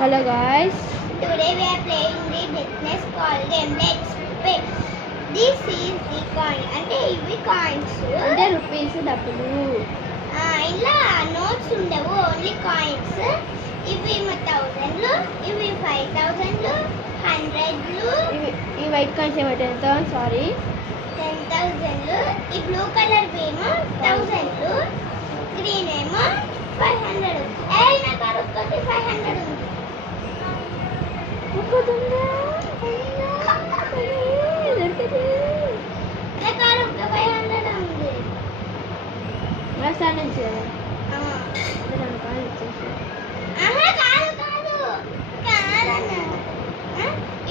Hello guys. Today we are playing the business call game. Let's play. This is the coin. అంటే ఇవి coins. అంటే rupees డబ్బులు. ఇలా notes ఉండవు, only coins. ఇవి 1000లు, ఇవి 5000లు, 100లు. ఈ వైట్ కాయిన్స్ ఏమంటే సారీ 10,000లు. ఈ బ్లూ కలర్ ఏమో 1000లు, గ్రీన్ ఏమో 500. నా కాడ ఒక్కటి 500 ఉంది.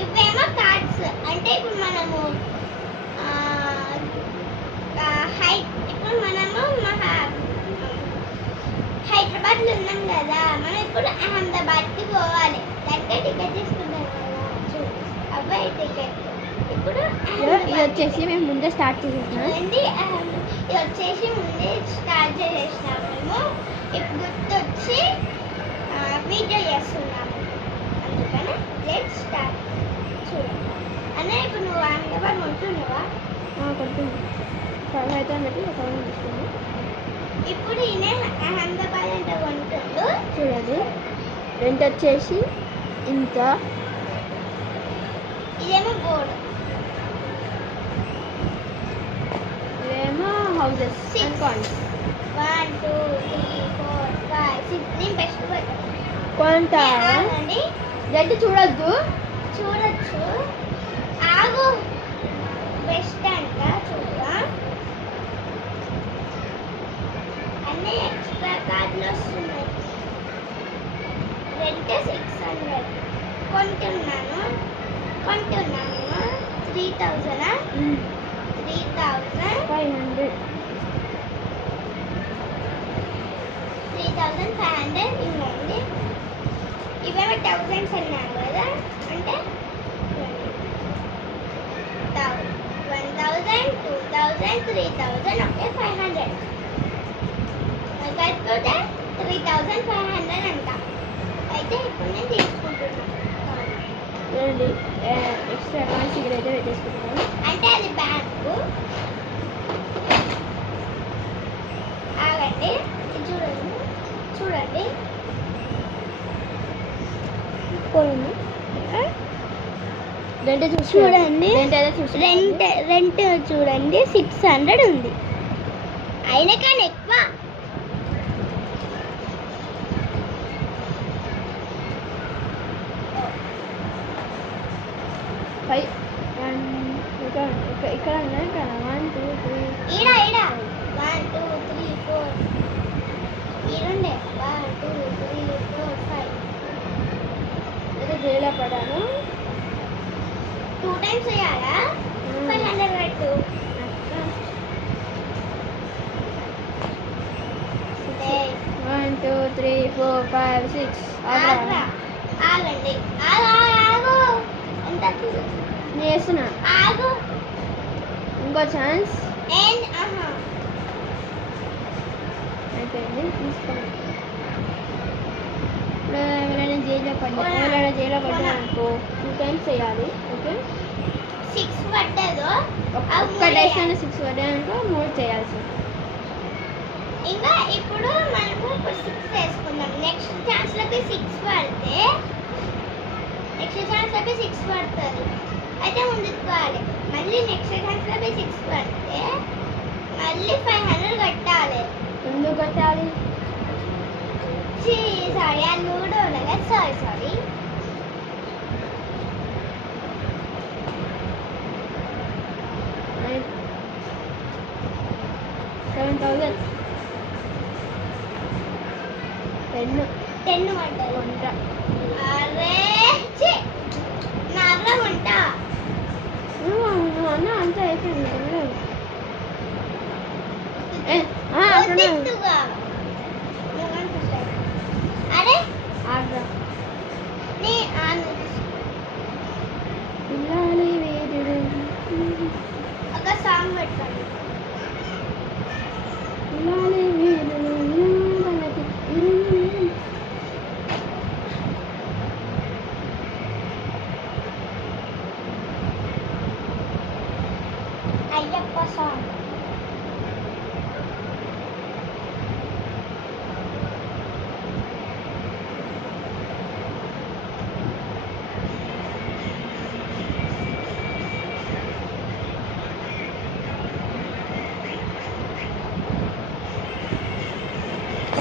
ఇవేమో కార్డ్స్. అంటే ఇప్పుడు మనము హైదరాబాద్ లో ఉన్నాం కదా, మనం ఇప్పుడు అహ్మదాబాద్ కి పోవాలి. దానికే టికెట్ తీసుకుంటాం కదా, అబ్బాయి టికెట్. ఇప్పుడు ఇది వచ్చేసి మేము ముందే స్టార్ట్ చేసేసినాం. ఇది వచ్చేసి ముందే స్టార్ట్ చేసేసినాము. మేము ఇప్పుడు గుర్తొచ్చి వీడియో చేస్తున్నాము, అందుకని లెట్స్ స్టార్ట్. చూడండి అన్న, ఇప్పుడు నువ్వు అహ్మదాబాద్ కొంటున్నావా? కొంటుంది 500 పెట్టి 1000 తీసుకున్నాం. ఇప్పుడు ఈయన అహ్మదాబాద్ అంటే కొంటుండు. చూడండి రెంట్ వచ్చేసి ఇంత. ఇదేమో బోర్డు, ఇదేమో హౌసెస్ అండ్ కాయిన్స్. 1 2 3 4 5 6. నేను బెస్ట్ కొంటా అండి, రెండు చూడొద్దు. చూడొచ్చు. ఆగు, బెస్ట్ అంట. చూడవా అన్నీ ఎక్స్ట్రా కార్డులు వస్తున్నాయి. రెంట్ 600. కొంటున్నాను 3000. 500 3500 ఇవ్వండి. ఇవేమో 1000s అన్నాను కదా, అంటే 1000 2000 3000 ఓకే 500 కలిపితే 3500 అంట. అయితే ఇప్పుడు నేను తీసుకుంటున్నాను. చూడండి ఎక్స్ట్రా అకౌంట్స్ ఇక్కడ అయితే పెట్టేసుకుంటున్నాను. అంటే అది బ్యాంకు. ఆగండి, చూడండి చూడండి. రెంట్ చూడండి, రెంట్ చూడండి 600 ఉంది. అయినా కానీ ఎక్కువ. ఇక్కడ ఉన్నాయి కదా 1 2 3 ఈడ 1 2 3 4 ఈడుండే 1 2 3 4 5. అయితే జైల్లో పడాను. 2 times వేయాలా? 500 కట్టు. 1 2 3 4 5 6. ఆగండి, ఆగు. ఎంత నేను వేస్తున్నా. ఆగు. ఇంకో ఛాన్స్ ఆహా అయిపోయింది. తీసుకోండి. ఇప్పుడు ఎవరైనా జైల్లో పడ్డా అనుకో 2 times వేయాలి. ఓకే 6 పడ్డదు. ఒక్క డేస్ 6 పడ్డానుకో 3 చేయాల్సి. ఇంకా ఇప్పుడు మనము 6 వేసుకుందాం. నెక్స్ట్ ఛాన్స్లోకి 6 పడితే పడుతుంది. అయితే ముందుకోవాలి. మళ్ళీ నెక్స్ట్ ఛాన్స్లోకి 6 పడితే మళ్ళీ 500 కట్టాలి. ఎందుకు కట్టాలి? సారీ, ఆ లూడో కదా, సారీ. $7,000 10 పడ్డాయి. వంట అరే నాగా వంట అన్న అంతా అయిపోయింది. అరే ఆగ్రా ఒక సాంగ్ పెట్టండి. Ayyappa song.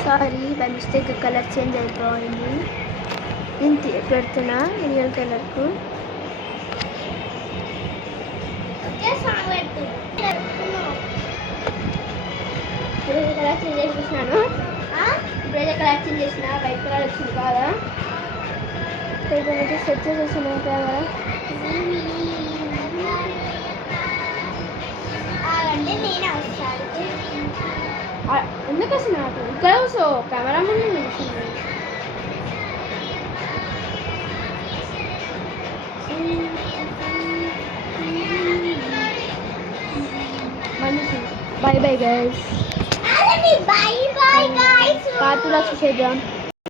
Sorry by mistake colour change అయిపోయింది. నేను పెడుతున్నా రియల్ కలర్కు. ఓకే సాంగ్ పెడుతున్నా. ఇప్పుడు కలర్ చేంజ్ చేసేసినాను. ఇప్పుడైతే కలర్ చేంజ్ చేసిన వైట్ కలర్ వచ్చింది కదా, అయితే సెట్ చేసేసాను కెమెరా. అంటే నేనే వస్తాను. ఎందుకు వస్తుంది నాకు ఇక్కడ కూర్చో, కెమెరా ముందు నిలిచింది. By bye guys. By bye guys. Part 2 చూసేద్దాం.